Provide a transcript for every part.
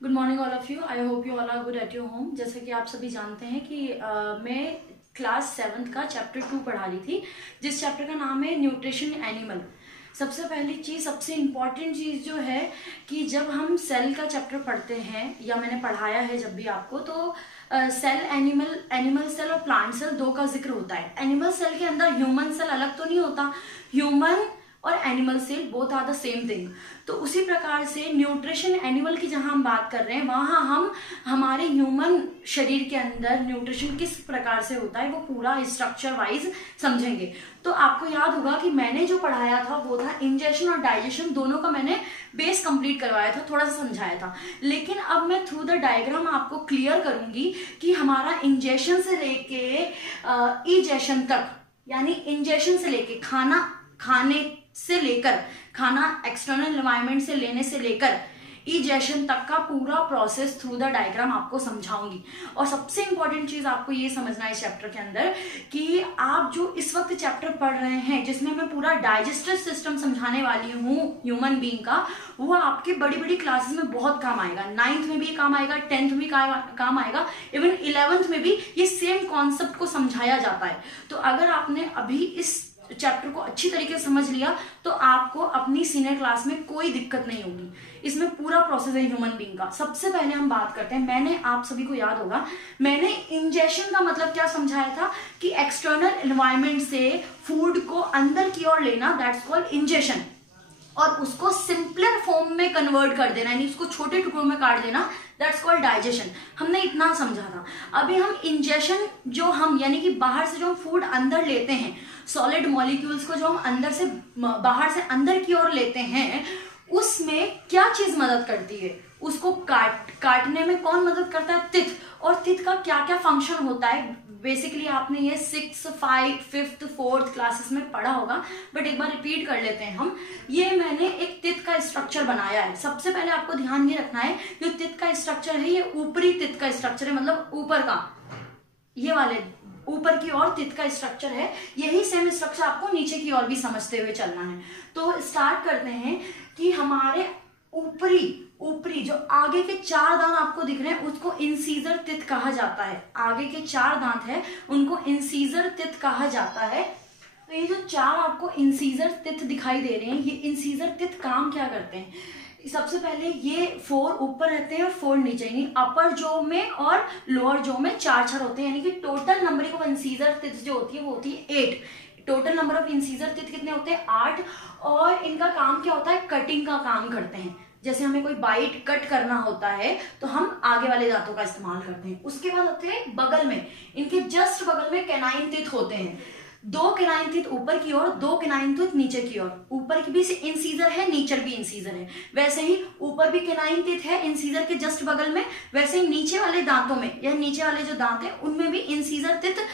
Good morning all of you. I hope you all are good at your home. जैसा कि आप सभी जानते हैं कि मैं क्लास 7th का चैप्टर 2 पढ़ा रही थी, जिस चैप्टर का नाम है न्यूट्रिशन एनिमल। सबसे पहली चीज़, सबसे इम्पॉर्टेंट चीज़ जो है कि जब हम सेल का चैप्टर पढ़ते हैं या मैंने पढ़ाया है जब भी आपको, तो सेल एनिमल सेल और प्लांट सेल दो का जिक्र होता है। एनिमल सेल के अंदर ह्यूमन सेल अलग तो नहीं होता, ह्यूमन और animal cell both are the same thing. तो उसी प्रकार से न्यूट्रिशन एनिमल की जहां हम बात कर रहे हैं, वहां हम हमारे ह्यूमन शरीर के अंदर न्यूट्रिशन किस प्रकार से होता है वो पूरा स्ट्रक्चर वाइज समझेंगे। तो आपको याद होगा कि मैंने जो पढ़ाया था वो था इंजेशन और डाइजेशन, दोनों का मैंने बेस कंप्लीट करवाया था, थोड़ा सा समझाया था। लेकिन अब मैं थ्रू द डायग्राम आपको क्लियर करूंगी कि हमारा इंजेशन से लेके इजेशन तक, यानी इंजेशन से लेके खाने से लेकर, खाना एक्सटर्नल एनवायरनमेंट से लेने से लेकर इजेशन तक का पूरा प्रोसेस थ्रू द डायग्राम आपको समझाऊंगी। और सबसे इंपॉर्टेंट चीज आपको ये समझना है इस चैप्टर के अंदर कि आप जो इस वक्त चैप्टर पढ़ रहे हैं, जिसमें मैं पूरा डाइजेस्टिव सिस्टम समझाने वाली हूँ ह्यूमन बीइंग का, वो आपके बड़ी बड़ी क्लासेस में बहुत काम आएगा। 9th में भी काम आएगा, 10th में भी काम आएगा, इवन 11th में भी ये सेम कॉन्सेप्ट को समझाया जाता है। तो अगर आपने अभी इस चैप्टर को अच्छी तरीके से समझ लिया तो आपको अपनी सीनियर क्लास में कोई दिक्कत नहीं होगी। इसमें पूरा प्रोसेस है ह्यूमन बीइंग का। सबसे पहले हम बात करते हैं, मैंने आप सभी को याद होगा मैंने इंजेशन का मतलब क्या समझाया था कि एक्सटर्नल एनवायरनमेंट से फूड को अंदर की ओर लेना, दैट्स कॉल्ड इंजेशन, और उसको सिंपलर फॉर्म में कन्वर्ट कर देना, यानी उसको छोटे टुकड़ों में काट देना, दैट्स कॉल्ड डाइजेशन। हमने इतना समझा था। अभी हम इंजेशन जो हम, यानी कि बाहर से जो हम फूड अंदर लेते हैं, सॉलिड मॉलिक्यूल्स को जो हम अंदर से बाहर से अंदर की ओर लेते हैं, उसमें क्या चीज मदद करती है? उसको काटने में कौन मदद करता है? तित। और तित का क्या क्या फंक्शन होता है? बेसिकली आपने ये 6th, 5th, 4th क्लासेस में पढ़ा होगा, बट एक बार रिपीट कर लेते हैं हम। ये मैंने एक तित का स्ट्रक्चर बनाया है। सबसे पहले आपको ध्यान ये रखना है, जो तित का स्ट्रक्चर है ये ऊपरी तित का स्ट्रक्चर है, मतलब ऊपर का, ये वाले ऊपर की ओर तित का स्ट्रक्चर है। यही सेम स्ट्रक्चर आपको नीचे की ओर भी समझते हुए चलना है। तो स्टार्ट करते हैं कि हमारे ऊपरी जो आगे के 4 दांत आपको दिख रहे हैं, उसको इंसीजर तित कहा जाता है। आगे के 4 दांत है, उनको इंसीजर तित कहा जाता है। तो ये जो 4 आपको इंसीजर तित दिखाई दे रहे हैं, ये इंसीजर तित काम क्या करते हैं? सबसे पहले ये 4 ऊपर रहते हैं और 4 नीचे, यानी अपर जो में और लोअर जो में 4 होते हैं, यानी कि टोटल नंबरिंग ऑफ इंसीजर तित जो होती है वो होती है 8। टोटल नंबर ऑफ इंसीजर तित कितने होते हैं? 8। और इनका काम क्या होता है? कटिंग का काम करते हैं। जैसे हमें कोई बाइट कट करना होता है तो हम आगे वाले दांतों का इस्तेमाल करते हैं। उसके बाद होते हैं बगल में, इनके जस्ट बगल में कैनाइन तित होते हैं। 2 कैनाइन तित ऊपर की ओर, 2 कैनाइन तित नीचे की ओर। ऊपर की भी इंसीजर है, नीचे भी इंसीजर है। वैसे ही ऊपर भी कैनाइन तित है इंसीजर के जस्ट बगल में, वैसे ही नीचे वाले दांतों में, या नीचे वाले जो दांत है उनमें भी इंसीजर तित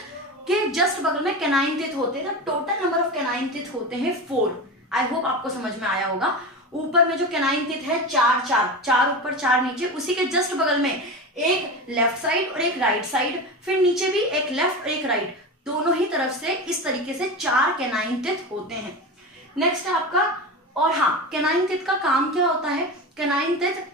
के जस्ट बगल में कैनाइन तित होते हैं। तो टोटल नंबर ऑफ कैनाइन तित होते हैं 4। आई होप आपको समझ में आया होगा। ऊपर में जो कैनाइन तित है 4 ऊपर 4 नीचे, उसी के जस्ट बगल में एक लेफ्ट साइड और एक राइट साइड, फिर नीचे भी एक लेफ्ट और एक राइट, दोनों ही तरफ से इस तरीके से 4 कैनाइन तित होते हैं। नेक्स्ट है आपका, और हाँ, कैनाइन तित का काम क्या होता है? कैनाइन तित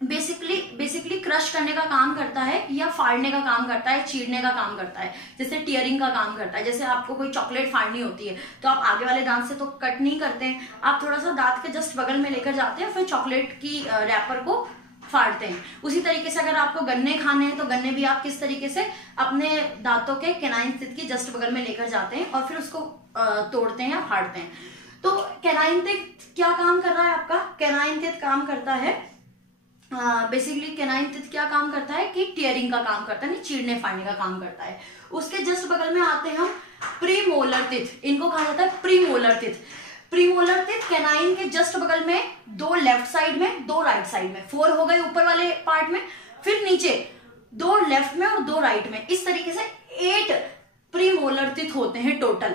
बेसिकली क्रश करने का काम करता है, या फाड़ने का काम करता है, चीरने का काम करता है। जैसे टीयरिंग का काम करता है। जैसे आपको कोई चॉकलेट फाड़नी होती है तो आप आगे वाले दांत से तो कट नहीं करते हैं, आप थोड़ा सा दांत के जस्ट बगल में लेकर जाते हैं, फिर चॉकलेट की रैपर को फाड़ते हैं। उसी तरीके से अगर आपको गन्ने खाने हैं तो गन्ने भी आप किस तरीके से अपने दांतों के कैनाइन तित की जस्ट बगल में लेकर जाते हैं और फिर उसको तोड़ते हैं या फाड़ते हैं। तो कैनाइन तित क्या काम कर रहा है आपका? कैनाइन तित काम करता है, बेसिकली कैनाइन तित क्या काम करता है कि टीयरिंग का काम करता है, चीरने फाड़ने का काम करता है। उसके जस्ट बगल में आते हैं हम प्रीमोलर तित, इनको कहा जाता है प्रीमोलर तित। प्रीमोलर तित कैनाइन के जस्ट बगल में, 2 लेफ्ट साइड में, 2 राइट साइड में, 4 हो गए ऊपर वाले पार्ट में, फिर नीचे 2 लेफ्ट में और 2 राइट में। इस तरीके से 8 प्रीमोलर तित होते हैं। टोटल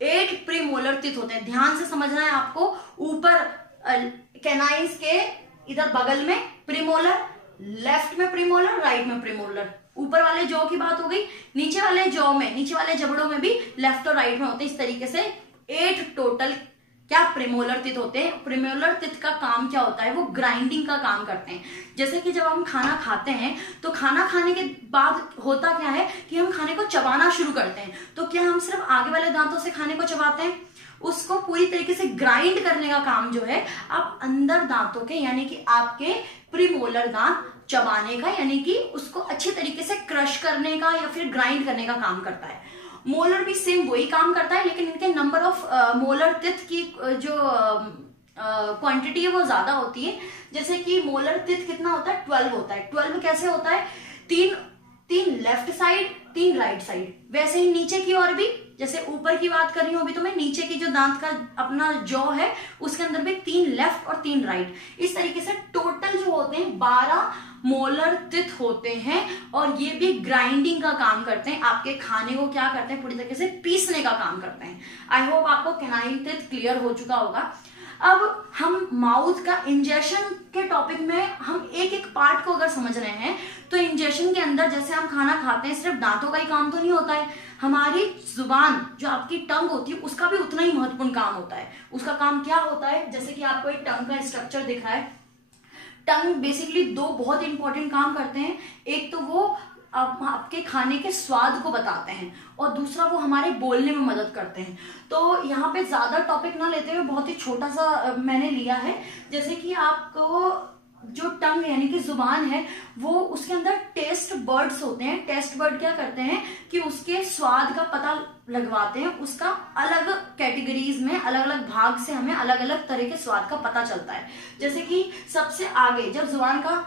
8 प्रीमोलर तित होते हैं। ध्यान से समझना है आपको। ऊपर कैनाइन्स के इधर बगल में प्रीमोलर, लेफ्ट में प्रीमोलर, राइट में प्रीमोलर। ऊपर वाले जॉ की बात हो गई। नीचे वाले जॉ में, नीचे वाले जबड़ों में भी लेफ्ट और राइट में होते हैं। इस तरीके से 8 टोटल क्या प्रीमोलर टिथ होते हैं। प्रीमोलर टिथ का काम क्या होता है, वो ग्राइंडिंग का काम करते हैं। जैसे कि जब हम खाना खाते हैं तो खाना खाने के बाद होता क्या है कि हम खाने को चबाना शुरू करते हैं। तो क्या हम सिर्फ आगे वाले दांतों से खाने को चबाते हैं, उसको पूरी तरीके से ग्राइंड करने का काम जो है आप अंदर दांतों के यानी कि आपके प्रीमोलर दांत चबाने का यानी कि उसको अच्छे तरीके से क्रश करने का या फिर ग्राइंड करने का काम करता है। मोलर भी सेम वही काम करता है, लेकिन इनके नंबर ऑफ मोलर टिथ की जो क्वांटिटी है वो ज्यादा होती है। जैसे कि मोलर टिथ कितना होता है, 12 होता है। 12 कैसे होता है, तीन लेफ्ट साइड 3 राइट साइड। वैसे ही नीचे की ओर भी, जैसे ऊपर की बात कर रही हूं अभी तो मैं, नीचे की जो दांत का अपना जॉ है उसके अंदर भी 3 लेफ्ट और 3 राइट। इस तरीके से टोटल जो होते हैं 12 मोलर टिथ होते हैं और ये भी ग्राइंडिंग का काम करते हैं। आपके खाने को क्या करते हैं, पूरी तरीके से पीसने का काम करते हैं। आई होप आपको कैनाइन टिथ क्लियर हो चुका होगा। अब हम माउथ का इंजेक्शन के टॉपिक में हम एक एक पार्ट को अगर समझ रहे हैं तो इंजेक्शन के अंदर जैसे हम खाना खाते हैं सिर्फ दांतों का ही काम तो नहीं होता है, हमारी जुबान जो आपकी टंग होती है उसका भी उतना ही महत्वपूर्ण काम होता है। उसका काम क्या होता है, जैसे कि आपको एक टंग का स्ट्रक्चर दिख रहा है। टंग बेसिकली 2 बहुत इंपॉर्टेंट काम करते हैं। एक तो वो आपके खाने के स्वाद को बताते हैं और दूसरा वो हमारे बोलने में मदद करते हैं। तो यहाँ पे ज्यादा टॉपिक ना लेते हुए बहुत ही छोटा सा मैंने लिया है। जैसे कि आपको जो टंग यानी कि जुबान है वो उसके अंदर टेस्ट बर्ड्स होते हैं। टेस्ट बर्ड क्या करते हैं कि उसके स्वाद का पता लगवाते हैं। उसका अलग कैटेगरीज में अलग अलग भाग से हमें अलग अलग तरह के स्वाद का पता चलता है। जैसे कि सबसे आगे जब जुबान का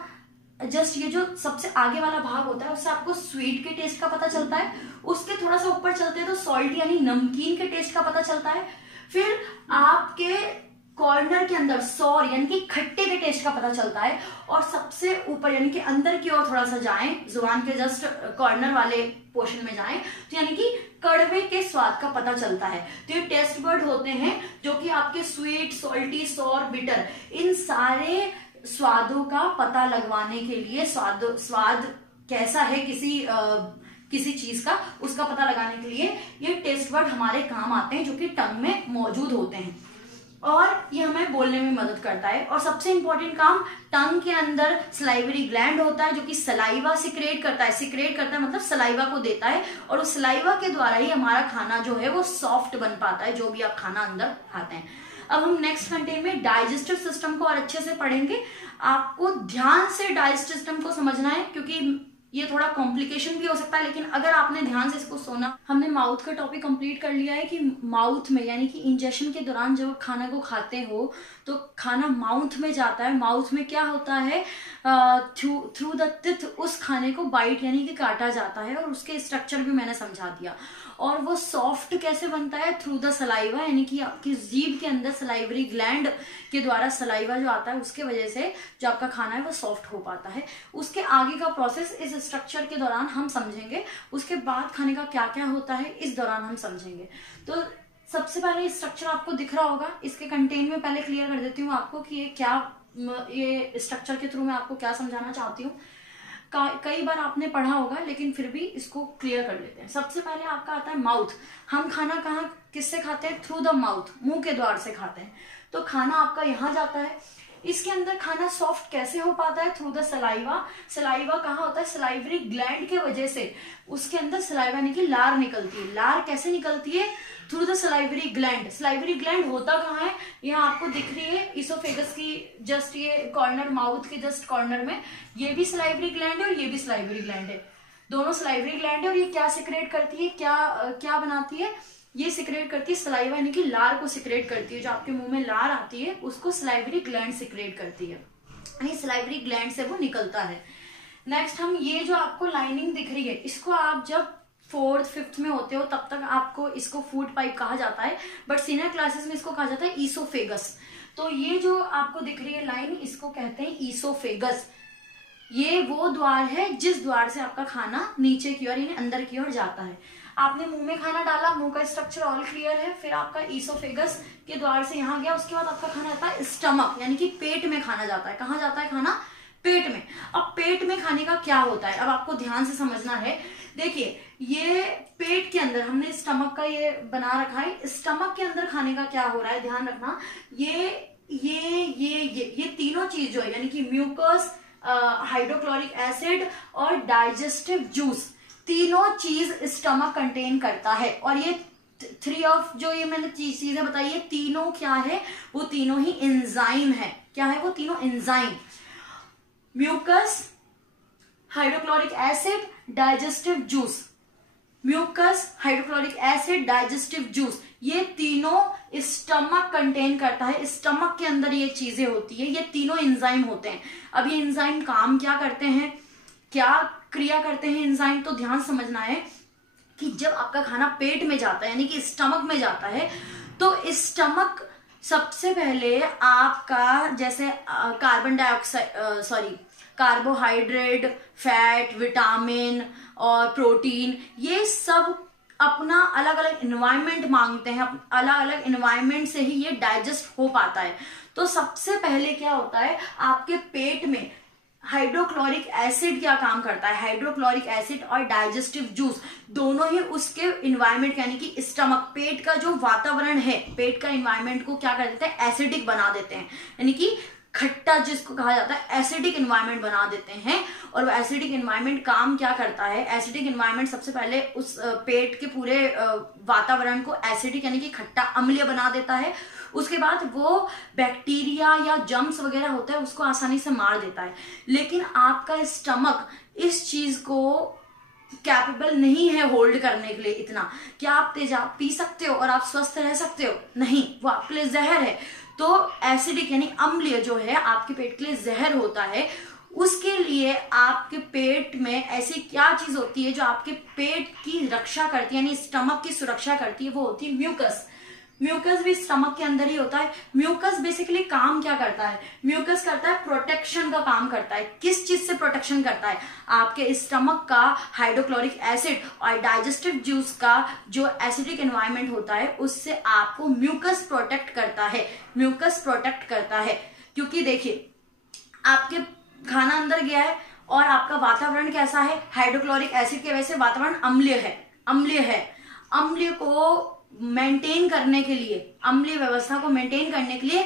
जस्ट ये जो सबसे आगे वाला भाग होता है उससे आपको स्वीट के टेस्ट का पता चलता है। उसके थोड़ा सा ऊपर चलते हैं तो सॉल्ट यानी नमकीन के टेस्ट का पता चलता है। फिर आपके कॉर्नर के अंदर सॉर यानी कि खट्टे के टेस्ट का पता चलता है। और सबसे ऊपर यानी कि अंदर की ओर थोड़ा सा जाएं, जुबान के जस्ट कॉर्नर वाले पोर्शन में जाएं तो यानी कि कड़वे के स्वाद का पता चलता है। तो ये टेस्ट बर्ड होते हैं जो कि आपके स्वीट, सॉल्टी, सॉर, बिटर इन सारे स्वादों का पता लगवाने के लिए, स्वाद कैसा है किसी चीज का उसका पता लगाने के लिए ये टेस्ट बर्ड हमारे काम आते हैं जो कि टंग में मौजूद होते हैं और ये हमें बोलने में मदद करता है। और सबसे इंपॉर्टेंट काम, टंग के अंदर सलाइवरी ग्लैंड होता है जो कि सलाइवा सिक्रेट करता है मतलब सलाइवा को देता है और उस सलाइवा के द्वारा ही हमारा खाना जो है वो सॉफ्ट बन पाता है, जो भी आप खाना अंदर खाते हैं। अब हम नेक्स्ट कंटेंट में डाइजेस्टिव सिस्टम को और अच्छे से पढ़ेंगे। आपको ध्यान से डाइजेस्टिव सिस्टम को समझना है क्योंकि ये थोड़ा कॉम्प्लिकेशन भी हो सकता है, लेकिन अगर आपने ध्यान से इसको सुना। हमने माउथ का टॉपिक कंप्लीट कर लिया है कि माउथ में यानी कि इंजेक्शन के दौरान जब खाना को खाते हो तो खाना माउथ में जाता है। माउथ में क्या होता है, थ्रू द टिथ उस खाने को बाइट यानी कि काटा जाता है और उसके स्ट्रक्चर भी मैंने समझा दिया। और वो सॉफ्ट कैसे बनता है, थ्रू द सलाइवा यानी कि आपकी जीभ के अंदर सलाइवरी ग्लैंड के द्वारा सलाइवा जो आता है उसके वजह से जो आपका खाना है वो सॉफ्ट हो पाता है। उसके आगे का प्रोसेस इस स्ट्रक्चर के दौरान हम समझेंगे। उसके बाद खाने का क्या क्या होता है इस दौरान हम समझेंगे। तो सबसे पहले स्ट्रक्चर आपको दिख रहा होगा, इसके कंटेंट में पहले क्लियर कर देती हूँ आपको कि ये स्ट्रक्चर के थ्रू मैं आपको क्या समझाना चाहती हूँ। कई बार आपने पढ़ा होगा लेकिन फिर भी इसको क्लियर कर लेते हैं। सबसे पहले आपका आता है माउथ। हम खाना कहाँ किससे खाते हैं, थ्रू द माउथ, मुंह के द्वार से खाते हैं। तो खाना आपका यहाँ जाता है। इसके अंदर खाना सॉफ्ट कैसे हो पाता है, थ्रू द सलाइवा। सलाइवा कहाँ होता है, सलाइवरी ग्लैंड के वजह से उसके अंदर सलाइवा यानी कि लार निकलती है। लार कैसे निकलती है, through the salivary gland. Salivary gland होता कहाँ है, यहाँ आपको दिख रही है इसोफेगस की जस्ट ये कॉर्नर, माउथ के जस्ट कॉर्नर में ये भी सलाइवरी ग्लैंड है और ये भी सलाइवरी ग्लैंड है। दोनों सलाइवरी ग्लैंड है और ये क्या सिक्रेट करती है, क्या बनाती है, ये सिक्रेट करती है सलाइवा यानी कि लार को सिक्रेट करती है। जो आपके मुंह में लार आती है उसको सलाइवरी ग्लैंड सिक्रेट करती है, यानी सलाइवरी ग्लैंड से वो निकलता है। नेक्स्ट हम ये जो आपको लाइनिंग दिख रही है इसको आप जब 4th 5th में होते हो तब तक आपको इसको फूड पाइप कहा जाता है, बट सीनियर क्लासेस में इसको कहा जाता है ईसोफेगस। तो ये जो आपको दिख रही है लाइन इसको कहते हैं ईसोफेगस। ये वो द्वार है जिस द्वार से आपका खाना नीचे की ओर यानी अंदर की ओर जाता है। आपने मुंह में खाना डाला, मुंह का स्ट्रक्चर ऑल क्लियर है, फिर आपका ईसोफेगस के द्वार से यहाँ गया, उसके बाद आपका खाना आता है स्टमक यानी कि पेट में खाना जाता है। कहाँ जाता है खाना, पेट में। अब पेट में खाने का क्या होता है, अब आपको ध्यान से समझना है। देखिए ये पेट के अंदर हमने स्टमक का ये बना रखा है, स्टमक के अंदर खाने का क्या हो रहा है ध्यान रखना, ये तीनों चीज जो है यानी कि म्यूकस, हाइड्रोक्लोरिक एसिड और डाइजेस्टिव जूस, तीनों चीज स्टमक कंटेन करता है। और ये थ्री ऑफ जो ये मैंने चीजें बताई है तीनों क्या है, वो तीनों ही एंजाइम है। क्या है वो तीनों? Enzyme. Mucus, hydrochloric acid, digestive juice. Mucus, hydrochloric acid, digestive juice, ये तीनों स्टमक कंटेन करता है। स्टमक के अंदर ये चीजें होती है, ये तीनों एंजाइम होते हैं। अब ये एंजाइम काम क्या करते हैं, क्या क्रिया करते हैं एंजाइम, तो ध्यान समझना है कि जब आपका खाना पेट में जाता है यानी कि स्टमक में जाता है, तो स्टमक सबसे पहले आपका जैसे carbon dioxide carbohydrate, fat, vitamin और प्रोटीन, ये सब अपना अलग अलग इन्वायरमेंट मांगते हैं, अलग अलग इन्वायरमेंट से ही ये डाइजेस्ट हो पाता है। तो सबसे पहले क्या होता है, आपके पेट में हाइड्रोक्लोरिक एसिड क्या काम करता है, हाइड्रोक्लोरिक एसिड और डाइजेस्टिव जूस दोनों ही उसके इन्वायरमेंट यानी कि स्टमक, पेट का जो वातावरण है, पेट का इन्वायरमेंट को क्या कर देते हैं, एसिडिक बना देते हैं, यानी कि खट्टा जिसको कहा जाता है, एसिडिक इन्वायरमेंट बना देते हैं। और वो एसिडिक इन्वायरमेंट काम क्या करता है, एसिडिक इन्वायरमेंट सबसे पहले उस पेट के पूरे वातावरण को एसिडिक यानी कि खट्टा, अम्लीय बना देता है। उसके बाद वो बैक्टीरिया या जर्म्स वगैरह होता है उसको आसानी से मार देता है। लेकिन आपका स्टमक इस चीज को कैपेबल नहीं है होल्ड करने के लिए इतना। क्या आप तेजाब पी सकते हो और आप स्वस्थ रह सकते हो? नहीं, वो आपके लिए जहर है। तो एसिडिक यानी अम्लीय जो है आपके पेट के लिए जहर होता है। उसके लिए आपके पेट में ऐसी क्या चीज होती है जो आपके पेट की रक्षा करती है, यानी स्टमक की सुरक्षा करती है, वो होती है म्यूकस। म्यूकस भी स्टमक के अंदर ही होता है। म्यूकस बेसिकली काम क्या करता है, म्यूकस करता है प्रोटेक्शन का काम करता है। किस चीज से प्रोटेक्शन करता है, आपके स्टमक का हाइड्रोक्लोरिक एसिड और डाइजेस्टिव जूस का जो एसिडिक एनवायरनमेंट होता है उससे आपको म्यूकस प्रोटेक्ट करता है, म्यूकस प्रोटेक्ट करता है। क्योंकि देखिए आपके खाना अंदर गया है और आपका वातावरण कैसा है, हाइड्रोक्लोरिक एसिड की वजह से वातावरण अम्लीय है, अम्लीय है। अम्लीय को मेंटेन करने के लिए, अम्लीय व्यवस्था को मेंटेन करने के लिए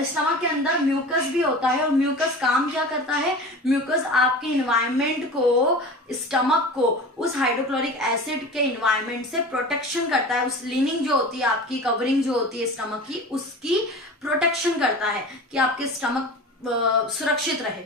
स्टमक के अंदर म्यूकस भी होता है। और म्यूकस काम क्या करता है, म्यूकस आपके इन्वायरमेंट को, स्टमक को उस हाइड्रोक्लोरिक एसिड के इन्वायरमेंट से प्रोटेक्शन करता है। उस लिनिंग जो होती है, आपकी कवरिंग जो होती है स्टमक की, उसकी प्रोटेक्शन करता है कि आपके स्टमक सुरक्षित रहे।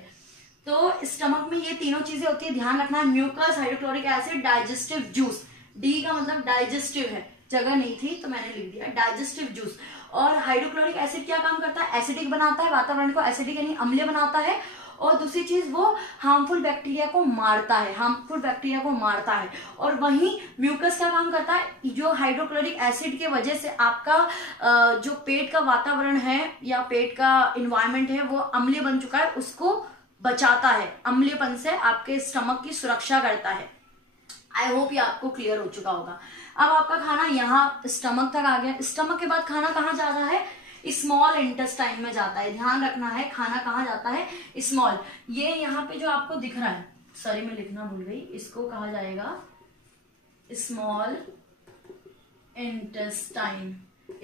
तो स्टमक में ये तीनों चीजें होती है, ध्यान रखना है। Mucus, hydrochloric acid, digestive juice. D का मतलब डाइजेस्टिव है, जगह नहीं थी तो मैंने लिख दिया डाइजेस्टिव जूस। और हाइड्रोक्लोरिक एसिड क्या काम करता है, एसिडिक बनाता है, वातावरण को एसिडिक यानी अम्लीय बनाता है। और दूसरी चीज वो हार्मफुल बैक्टीरिया को मारता है, हार्मफुल बैक्टीरिया को मारता है। और वहीं म्यूकस का काम करता है, जो हाइड्रोक्लोरिक एसिड के वजह से आपका जो पेट का वातावरण है या पेट का इन्वायरमेंट है वो अम्लीय बन चुका है, उसको बचाता है, अम्लीयपन से आपके स्टमक की सुरक्षा करता है। आई होप ये आपको क्लियर हो चुका होगा। अब आपका खाना यहाँ स्टमक तक आ गया। स्टमक के बाद खाना कहाँ जा रहा है, स्मॉल इंटेस्टाइन में जाता है। ध्यान रखना है खाना कहाँ जाता है, स्मॉल। ये यहाँ पे जो आपको दिख रहा है, सॉरी मैं लिखना भूल गई, इसको कहा जाएगा स्मॉल इंटेस्टाइन,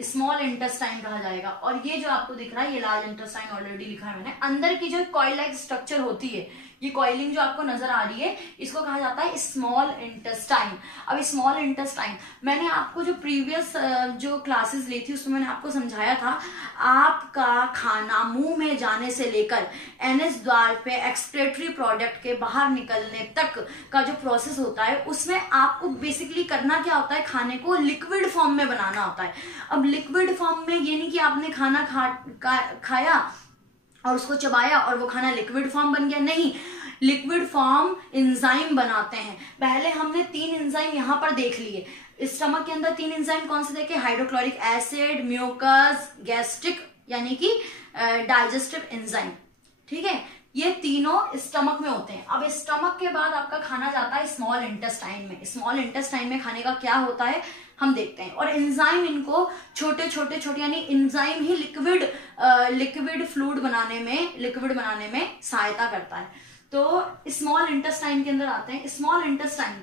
स्मॉल इंटेस्टाइन कहा जाएगा। और ये जो आपको दिख रहा है ये लार्ज इंटेस्टाइन ऑलरेडी लिखा है मैंने। अंदर की जो कॉइल लाइक स्ट्रक्चर होती है, ये कॉइलिंग जो आपको नजर आ रही है, इसको कहा जाता है स्मॉल इंटेस्टाइन। अब स्मॉल इंटेस्टाइन मैंने आपको जो प्रीवियस जो क्लासेस ली थी उसमें मैंने आपको समझाया था, आपका खाना मुंह में जाने से लेकर एनएस द्वार पे एक्सक्रेटरी प्रोडक्ट के बाहर निकलने तक का जो प्रोसेस होता है उसमें आपको बेसिकली करना क्या होता है, खाने को लिक्विड फॉर्म में बनाना होता है। अब लिक्विड फॉर्म में ये नहीं कि आपने खाना खाया और उसको चबाया और वो खाना लिक्विड फॉर्म बन गया, नहीं। लिक्विड फॉर्म एंजाइम बनाते हैं। पहले हमने 3 एंजाइम यहाँ पर देख लिए स्टमक के अंदर। 3 एंजाइम कौन से देखे, हाइड्रोक्लोरिक एसिड, म्यूकस, गैस्ट्रिक यानी कि डाइजेस्टिव एंजाइम, ठीक है। ये तीनों स्टमक में होते हैं। अब स्टमक के बाद आपका खाना जाता है स्मॉल इंटेस्टाइन में। स्मॉल इंटेस्टाइन में खाने का क्या होता है हम देखते हैं। और एंजाइम इनको छोटे यानी एंजाइम ही लिक्विड फ्लूइड बनाने में, लिक्विड बनाने में सहायता करता है। तो स्मॉल इंटेस्टाइन के अंदर आते हैं। स्मॉल इंटेस्टाइन,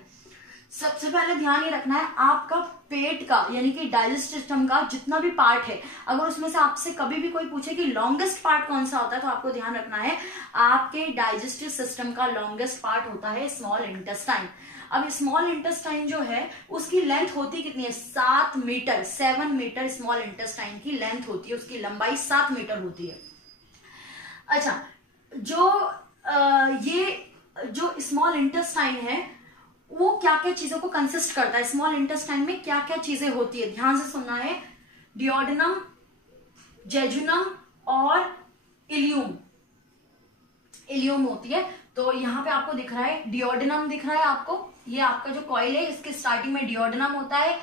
सबसे पहले ध्यान ये रखना है आपका पेट का यानी कि डाइजेस्टिव सिस्टम का जितना भी पार्ट है, अगर उसमें से आपसे कभी भी कोई पूछे कि लॉन्गेस्ट पार्ट कौन सा होता है, तो आपको ध्यान रखना है आपके डाइजेस्टिव सिस्टम का लॉन्गेस्ट पार्ट होता है स्मॉल इंटेस्टाइन। अब स्मॉल इंटेस्टाइन जो है उसकी लेंथ होती कितनी है, 7 मीटर, 7 मीटर स्मॉल इंटेस्टाइन की लेंथ होती है, उसकी लंबाई 7 मीटर होती है। अच्छा, ये जो स्मॉल इंटेस्टाइन है वो क्या क्या चीजों को कंसिस्ट करता है, स्मॉल इंटेस्टाइन में क्या क्या चीजें होती है, ध्यान से सुनना है। डियोडेनम, जेजुनम और इलियम, इलियम होती है। तो यहाँ पे आपको दिख रहा है डियोडेनम दिख रहा है आपको, ये आपका जो कॉइल है इसके स्टार्टिंग में डियोडेनम होता है,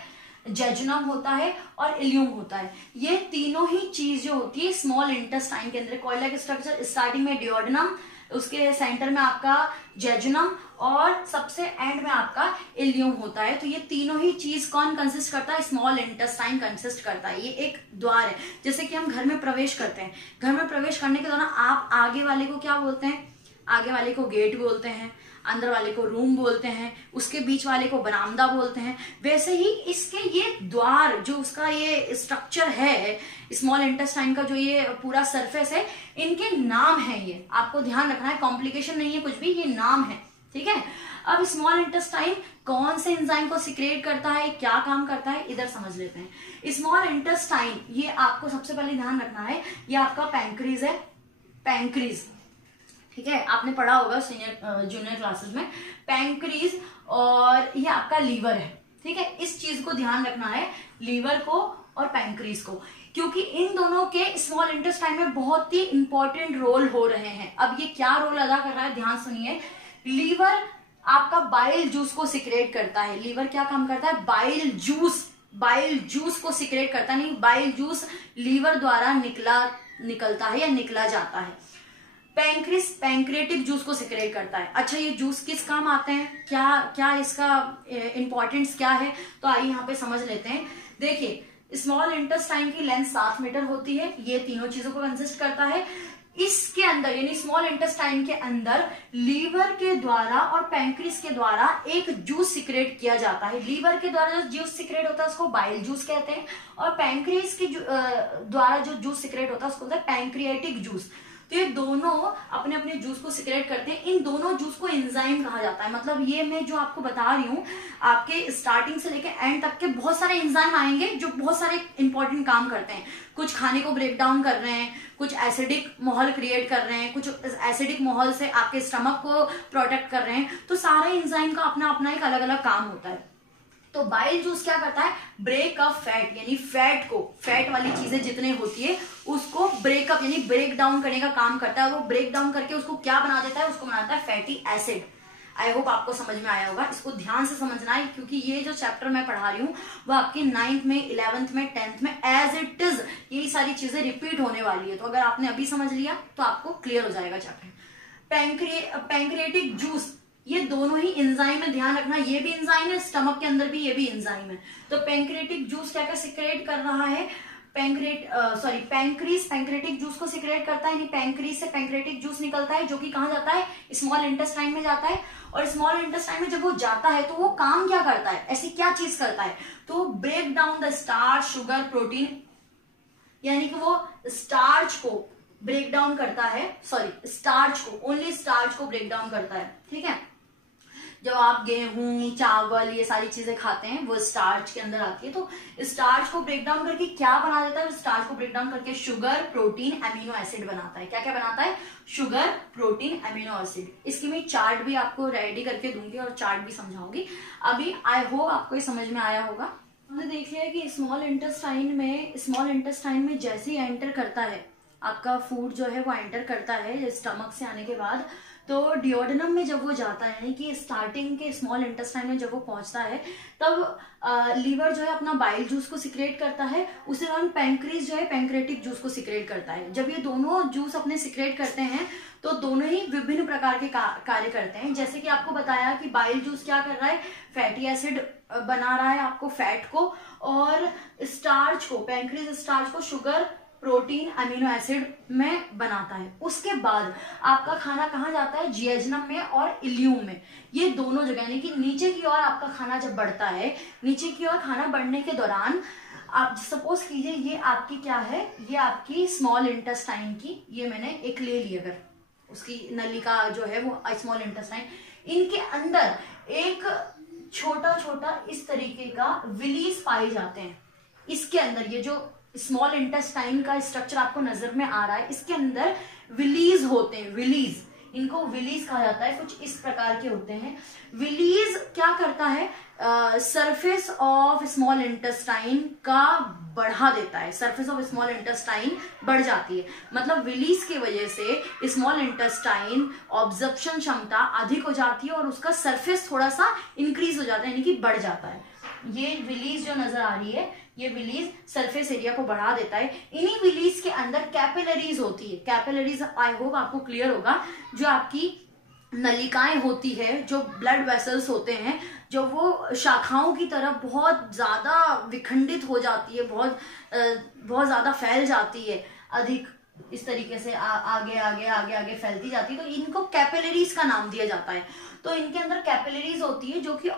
जेजुनम होता है और इलियम होता है। ये तीनों ही चीज जो होती है स्मॉल इंटेस्टाइन के अंदर, कॉइल का स्ट्रक्चर स्टार्टिंग में डियोडेनम, उसके सेंटर में आपका जेजुनम और सबसे एंड में आपका इलियम होता है। तो ये तीनों ही चीज कौन कंसिस्ट करता है, स्मॉल इंटेस्टाइन कंसिस्ट करता है। ये एक द्वार है, जैसे कि हम घर में प्रवेश करते हैं, घर में प्रवेश करने के दौरान आप आगे वाले को क्या बोलते हैं, आगे वाले को गेट बोलते हैं, अंदर वाले को रूम बोलते हैं, उसके बीच वाले को बरामदा बोलते हैं। वैसे ही इसके ये द्वार जो उसका ये स्ट्रक्चर है स्मॉल इंटेस्टाइन का, जो ये पूरा सरफेस है, इनके नाम है। ये आपको ध्यान रखना है, कॉम्प्लिकेशन नहीं है कुछ भी, ये नाम है, ठीक है। अब स्मॉल इंटेस्टाइन कौन से एंजाइम को सिक्रेट करता है, क्या काम करता है, इधर समझ लेते हैं। स्मॉल इंटेस्टाइन, ये आपको सबसे पहले ध्यान रखना है, ये आपका पैंक्रीज है, पैंक्रीज, ठीक है, आपने पढ़ा होगा सीनियर जूनियर क्लासेस में पैंक्रीज, और ये आपका लीवर है, ठीक है। इस चीज को ध्यान रखना है, लीवर को और पैंक्रीज को, क्योंकि इन दोनों के स्मॉल इंटेस्टाइन में बहुत ही इंपॉर्टेंट रोल हो रहे हैं। अब ये क्या रोल अदा कर रहा है, ध्यान सुनिए। लीवर आपका बाइल जूस को सिक्रेट करता है, लीवर क्या काम करता है, बाइल जूस को सिक्रेट करता है, नहीं, बाइल जूस लीवर द्वारा निकलता है या निकला जाता है। पैंक्रीज पैंक्रेटिक जूस को सिक्रेट करता है। अच्छा, ये जूस किस काम आते हैं, क्या इसका इंपॉर्टेंस क्या है, तो आइए यहाँ पे समझ लेते हैं। देखिए, स्मॉल इंटेस्टाइन की लेंथ 7 मीटर होती है, ये तीनों चीजों को कंसिस्ट करता है। इसके अंदर यानी स्मॉल इंटेस्टाइन के अंदर लीवर के द्वारा और पैंक्रीज के द्वारा एक जूस सिक्रेट किया जाता है। लीवर के द्वारा जो जूस सिक्रेट होता है उसको बाइल जूस कहते हैं, और पैंक्रीज के द्वारा जो जूस सिक्रेट होता है उसको होता है पैंक्रियाटिक जूस। तो ये दोनों अपने अपने जूस को सिक्रेट करते हैं। इन दोनों जूस को एंजाइम कहा जाता है। मतलब ये मैं जो आपको बता रही हूँ, आपके स्टार्टिंग से लेके एंड तक के बहुत सारे एंजाइम आएंगे जो बहुत सारे इंपॉर्टेंट काम करते हैं। कुछ खाने को ब्रेक डाउन कर रहे हैं, कुछ एसिडिक माहौल क्रिएट कर रहे हैं, कुछ एसिडिक माहौल से आपके स्टमक को प्रोटेक्ट कर रहे हैं। तो सारे एंजाइम का अपना अपना एक अलग अलग काम होता है। तो बाइल जूस क्या करता है, ब्रेक अप फैट, यानी फैट वाली चीजें जितने होती है उसको ब्रेकअप यानी ब्रेक डाउन करने का काम करता है। वो ब्रेक डाउन करके उसको क्या बना देता है, उसको बनाता है फैटी एसिड। आई होप आपको समझ में आया होगा। इसको ध्यान से समझना है, क्योंकि ये जो चैप्टर मैं पढ़ा रही हूँ वो आपके 9th में, 11th में, 10th में एज इट इज यही सारी चीजें रिपीट होने वाली है। तो अगर आपने अभी समझ लिया तो आपको क्लियर हो जाएगा चैप्टर। पैंक्रियाटिक जूस, ये दोनों ही एंजाइम है, ध्यान रखना, ये भी एंजाइम है, स्टमक के अंदर भी ये भी एंजाइम है। तो पैंक्रियाटिक जूस क्या क्या सिक्रेट कर रहा है, पैंक्रीज पैंक्रेटिक जूस को सिक्रेट करता है, यानी पैंक्रीज से पैंक्रेटिक जूस निकलता है, जो कि कहाँ जाता है, स्मॉल इंटेस्टाइन में जाता है। और स्मॉल इंटेस्टाइन में जब वो जाता है तो वो काम क्या करता है, ऐसी क्या चीज करता है, तो break down the starch, sugar, protein, यानी कि वो स्टार्च को ब्रेक डाउन करता है, स्टार्च को, ओनली स्टार्च को ब्रेक डाउन करता है, ठीक है। जब आप गेहूं, चावल, ये सारी चीजें खाते हैं वो स्टार्च के अंदर आती है। तो स्टार्च को ब्रेक डाउन करके क्या बना देता है, स्टार्च को ब्रेक डाउन करके शुगर, प्रोटीन, अमीनो एसिड बनाता है। क्या क्या बनाता है, शुगर, प्रोटीन, अमीनो एसिड। इसकी मैं चार्ट भी आपको रेडी करके दूंगी और चार्ट भी समझाऊंगी। अभी आई होप आपको ये समझ में आया होगा। हमने देख लिया कि स्मॉल इंटेस्टाइन में जैसे ही एंटर करता है आपका फूड जो है वो एंटर करता है स्टमक से आने के बाद, तो डियोडेनम में जब वो जाता है, यानी कि स्टार्टिंग के स्मॉल इंटेस्टाइन में जब वो पहुंचता है तब लीवर जो है अपना बाइल जूस को सिक्रेट करता है। उसी दौरान पैंक्रीज जो है पैंक्रेटिक जूस को सिक्रेट करता है। जब ये दोनों जूस अपने सिक्रेट करते हैं तो दोनों ही विभिन्न प्रकार के कार्य करते हैं। जैसे कि आपको बताया कि बाइल जूस क्या कर रहा है, फैटी एसिड बना रहा है आपको, फैट को, और स्टार्च को, पैंक्रीज स्टार्च को शुगर, प्रोटीन अमीनो एसिड में बनाता है। उसके बाद आपका खाना कहाँ जाता है, जियोजेनम में और इलियम में, ये दोनों जगह, यानी कि नीचे की ओर आपका खाना जब बढ़ता है, नीचे की ओर खाना बढ़ने के दौरान आप सपोज कीजिए ये आपकी क्या है, ये आपकी स्मॉल इंटेस्टाइन की, ये मैंने एक ले ली, अगर उसकी नलिका जो है वो स्मॉल इंटेस्टाइन, इनके अंदर एक छोटा छोटा इस तरीके का विलीज पाए जाते हैं। इसके अंदर ये जो स्मॉल इंटेस्टाइन का स्ट्रक्चर आपको नजर में आ रहा है, इसके अंदर विलीज होते हैं, विलीज, इनको विलीज कहा जाता है, कुछ इस प्रकार के होते हैं। विलीज क्या करता है, सरफेस ऑफ स्मॉल इंटेस्टाइन का बढ़ा देता है, सरफेस ऑफ स्मॉल इंटेस्टाइन बढ़ जाती है, मतलब विलीज की वजह से स्मॉल इंटेस्टाइन ऑब्जर्प्शन क्षमता अधिक हो जाती है और उसका सरफेस थोड़ा सा इंक्रीज हो जाता है, यानी कि बढ़ जाता है। ये विलीज जो नजर आ रही है, ये विलीज सरफेस एरिया को बढ़ा देता है। इन्हीं विलीज के अंदर कैपिलरीज होती है, कैपिलरीज आई होप आपको क्लियर होगा, जो आपकी नलिकाएं होती है, जो ब्लड वेसल्स होते हैं, जो वो शाखाओं की तरफ बहुत ज्यादा विखंडित हो जाती है, बहुत ज्यादा फैल जाती है, अधिक इस तरीके से आगे आगे आगे आगे फैलती जाती है, तो इनको कैपिलरीज का नाम दिया जाता है। तो इनके अंदर कैपिलरीज होती है जो कि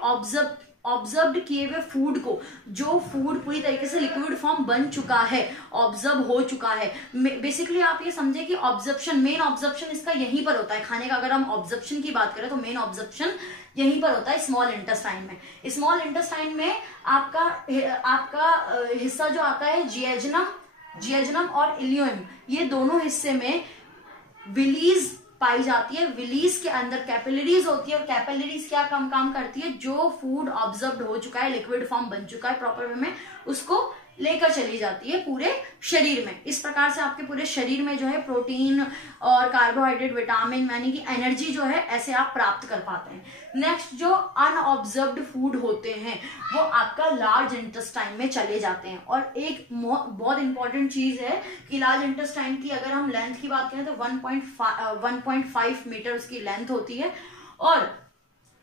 ऑब्जर्व किए हुए फूड को, जो फूड पूरी तरीके से लिक्विड फॉर्म बन चुका है, ऑब्जर्व हो चुका है, बेसिकली आप ये समझे कि ऑब्जर्प्शन, मेन ऑब्जर्प्शन इसका यहीं पर होता है खाने का। अगर हम ऑब्जर्प्शन की बात करें तो मेन ऑब्जर्प्शन यहीं पर होता है स्मॉल इंटेस्टाइन में। स्मॉल इंटेस्टाइन में आपका हिस्सा जो आता है जियोजेनम और इलियम, ये दोनों हिस्से में विलीज पाई जाती है। विलीज के अंदर कैपिलरीज होती है और कैपिलरीज क्या काम करती है, जो फूड ऑब्जर्व्ड हो चुका है, लिक्विड फॉर्म बन चुका है प्रॉपर वे में, उसको लेकर चली जाती है पूरे शरीर में। इस प्रकार से आपके पूरे शरीर में जो है प्रोटीन और कार्बोहाइड्रेट, विटामिन, यानी कि एनर्जी जो है ऐसे आप प्राप्त कर पाते हैं। नेक्स्ट जो अनऑब्जर्व्ड फूड होते हैं वो आपका लार्ज इंटेस्टाइन में चले जाते हैं। और एक बहुत इंपॉर्टेंट चीज है कि लार्ज इंटेस्टाइन की अगर हम लेंथ की बात करें तो 1.5 मीटर उसकी लेंथ होती है। और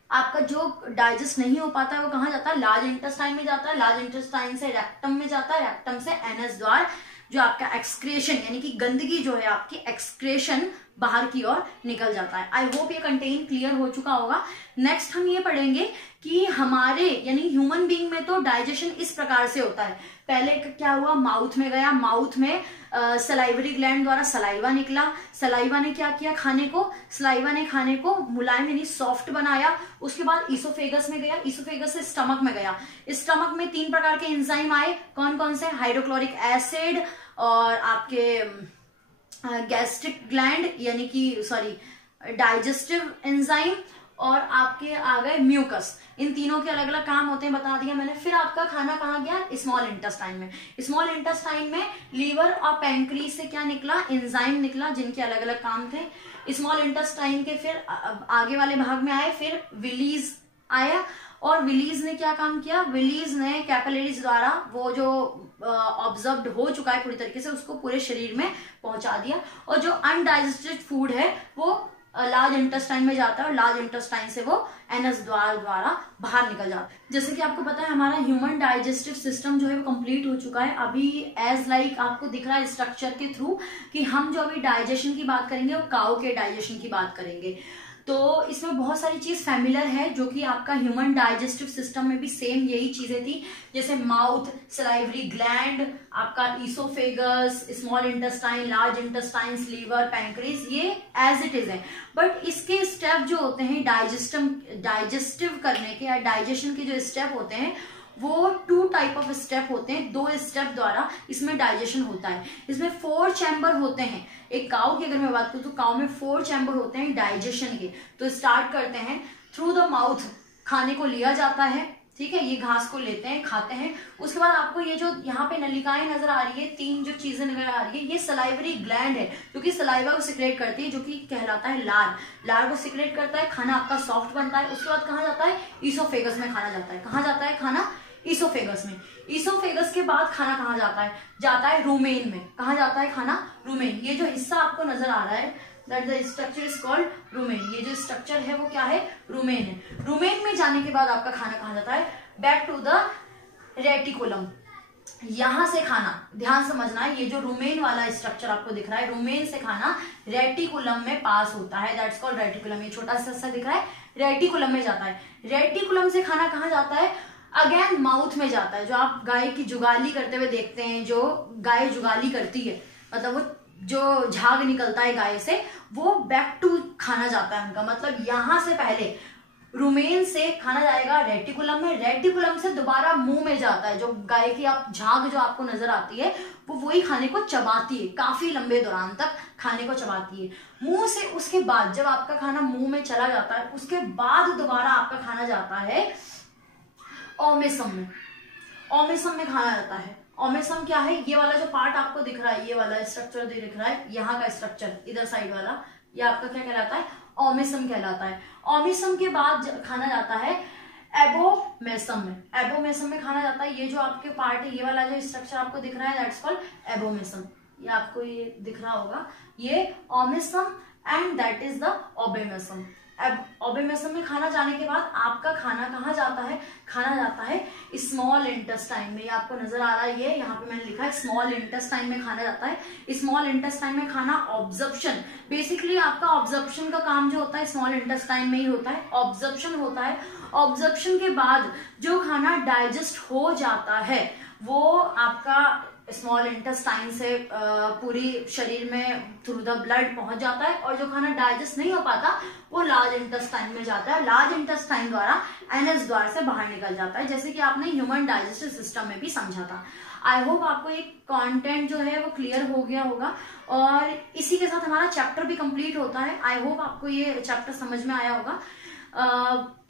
आपका जो डाइजेस्ट नहीं हो पाता है वो कहाँ जाता है, लार्ज इंटेस्टाइन में जाता है, लार्ज इंटेस्टाइन से रेक्टम में जाता है, रेक्टम से एनस द्वार, जो आपका एक्सक्रेशन यानी कि गंदगी जो है आपकी एक्सक्रेशन बाहर की ओर निकल जाता है। आई होप ये कंटेंट क्लियर हो चुका होगा। नेक्स्ट हम ये पढ़ेंगे कि हमारे यानी ह्यूमन बीइंग में तो डाइजेशन इस प्रकार से होता है। पहले क्या हुआ, माउथ में गया, माउथ में सलाइवरी ग्लैंड द्वारा सलाइवा निकला, सलाइवा ने क्या किया, सलाइवा ने खाने को मुलायम यानी सॉफ्ट बनाया। उसके बाद ईसोफेगस में गया, ईसोफेगस से स्टमक में गया। स्टमक में 3 प्रकार के एंजाइम आए, कौन कौन से, हाइड्रोक्लोरिक एसिड और आपके गैस्ट्रिक ग्लैंड यानी कि डाइजेस्टिव एंजाइम, और आपके आ गए म्यूकस। इन तीनों के अलग अलग काम होते हैं, बता दिया मैंने। फिर आपका खाना कहाँ गया, स्मॉल इंटेस्टाइन में। स्मॉल इंटेस्टाइन में लीवर और पैंक्रीज से क्या निकला, एंजाइम निकला, जिनके अलग अलग काम थे। स्मॉल इंटेस्टाइन के फिर आगे वाले भाग में आए, फिर विलीज आया, और विलीज ने क्या काम किया, विलीज ने कैपिलरीज द्वारा वो जो ऑब्जर्व्ड हो चुका है पूरी तरीके से उसको पूरे शरीर में पहुंचा दिया। और जो अनडाइजेस्टेड फूड है वो लार्ज इंटेस्टाइन में जाता है और लार्ज इंटेस्टाइन से वो एनस द्वारा बाहर निकल जाता है। जैसे कि आपको पता है हमारा ह्यूमन डाइजेस्टिव सिस्टम जो है वो कंप्लीट हो चुका है। अभी एज लाइक आपको दिख रहा है स्ट्रक्चर के थ्रू कि हम जो अभी डाइजेशन की बात करेंगे वो काऊ के डाइजेशन की बात करेंगे। तो इसमें बहुत सारी चीज फैमिलर है जो कि आपका ह्यूमन डाइजेस्टिव सिस्टम में भी सेम यही चीजें थी, जैसे माउथ, सलाइवरी ग्लैंड, आपका oesophagus, small intestine, large intestine, liver, pancreas, ये एज इट इज है। बट इसके स्टेप जो होते हैं डाइजेस्टिव करने के या डाइजेशन के जो स्टेप होते हैं वो 2 टाइप ऑफ स्टेप होते हैं। 2 स्टेप द्वारा इसमें डाइजेशन होता है। इसमें 4 चैम्बर होते हैं। एक काऊ की अगर मैं बात करूं तो काऊ में 4 चैम्बर होते हैं डाइजेशन के। तो स्टार्ट करते हैं, थ्रू द माउथ खाने को लिया जाता है, ठीक है, ये घास को लेते हैं, खाते हैं। उसके बाद आपको ये जो यहाँ पे नलिकाएं नजर आ रही है, 3 जो चीजें नजर आ रही है, ये सलाइवरी ग्लैंड है जो कि सलाइवा को सिक्रेट करती है, जो कि कहलाता है लार को सिक्रेट करता है। खाना आपका सॉफ्ट बनता है। उसके बाद कहाँ जाता है, ईसोफेगस में खाना जाता है। कहाँ जाता है खाना, ईसोफेगस में। ईसोफेगस के बाद खाना कहाँ जाता है रूमेन में। कहाँ जाता है खाना, रूमेन। ये जो हिस्सा आपको नजर आ रहा है that the structure is called rumen. ये जो स्ट्रक्चर है वो क्या है, रूमेन है। रूमेन में जाने के बाद आपका खाना कहाँ जाता है, बैक टू द रेटिकुलम। यहां से खाना, ध्यान समझना है, ये जो रुमेन वाला स्ट्रक्चर आपको दिख रहा है, रुमेन से खाना रेटिकुलम में पास होता है, दैट्स कॉल्ड रेटिकुलम। ये छोटा सा दिख रहा है, रेटिकुलम में जाता है। रेटिकुलम से खाना कहाँ जाता है? अगेन माउथ में जाता है। जो आप गाय की जुगाली करते हुए देखते हैं, जो गाय जुगाली करती है, मतलब वो जो झाग निकलता है गाय से, वो बैक टू खाना जाता है उनका। मतलब यहां से पहले रुमेन से खाना जाएगा रेटिकुलम में, रेटिकुलम से दोबारा मुंह में जाता है। जो गाय की आप झाग जो आपको नजर आती है, वो वही खाने को चबाती है, काफी लंबे दौरान तक खाने को चबाती है मुंह से। उसके बाद जब आपका खाना मुंह में चला जाता है, उसके बाद दोबारा आपका खाना जाता है ओमेसम में। ओमेसम में खाना जाता है। ओमेसम क्या है? ये वाला जो पार्ट आपको दिख रहा है, ये वाला स्ट्रक्चर दिख रहा है, यहाँ का स्ट्रक्चर इधर साइड वाला, ये आपका क्या कहलाता है? ओमेसम कहलाता है। ओमेसम के बाद खाना जाता है एबोमेसम में। एबोमेसम में खाना जाता है, ये जो आपके पार्ट है, ये वाला जो स्ट्रक्चर आपको दिख रहा है, दैट्स कॉल्ड एबोमेसम। ये आपको ये दिख रहा होगा, ये omasum and that is the abomasum. अब ओबेमेसम में खाना जाने के बाद आपका खाना कहाँ जाता है? खाना जाता है स्मॉल इंटेस्टाइन में। ये आपको नजर आ रहा है, ये यहाँ पे मैंने लिखा है स्मॉल इंटेस्टाइन में खाना जाता है। स्मॉल इंटेस्टाइन में खाना ऑब्जर्प्शन, बेसिकली आपका ऑब्जर्प्शन का काम जो होता है स्मॉल इंटेस्टाइन में ही होता है, ऑब्जर्प्शन होता है। ऑब्जर्प्शन के बाद जो खाना डाइजेस्ट हो जाता है वो आपका स्मॉल इंटेस्टाइन से पूरी शरीर में थ्रू द ब्लड पहुंच जाता है, और जो खाना डाइजेस्ट नहीं हो पाता वो लार्ज इंटेस्टाइन में जाता है। लार्ज इंटेस्टाइन द्वारा एनएस द्वार से बाहर निकल जाता है, जैसे कि आपने ह्यूमन डाइजेस्टिव सिस्टम में भी समझा था। आई होप आपको एक कंटेंट जो है वो क्लियर हो गया होगा, और इसी के साथ हमारा चैप्टर भी कंप्लीट होता है। आई होप आपको ये चैप्टर समझ में आया होगा।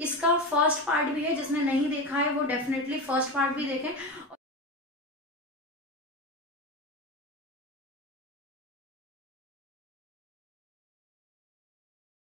इसका फर्स्ट पार्ट भी है, जिसने नहीं देखा है वो डेफिनेटली फर्स्ट पार्ट भी देखें।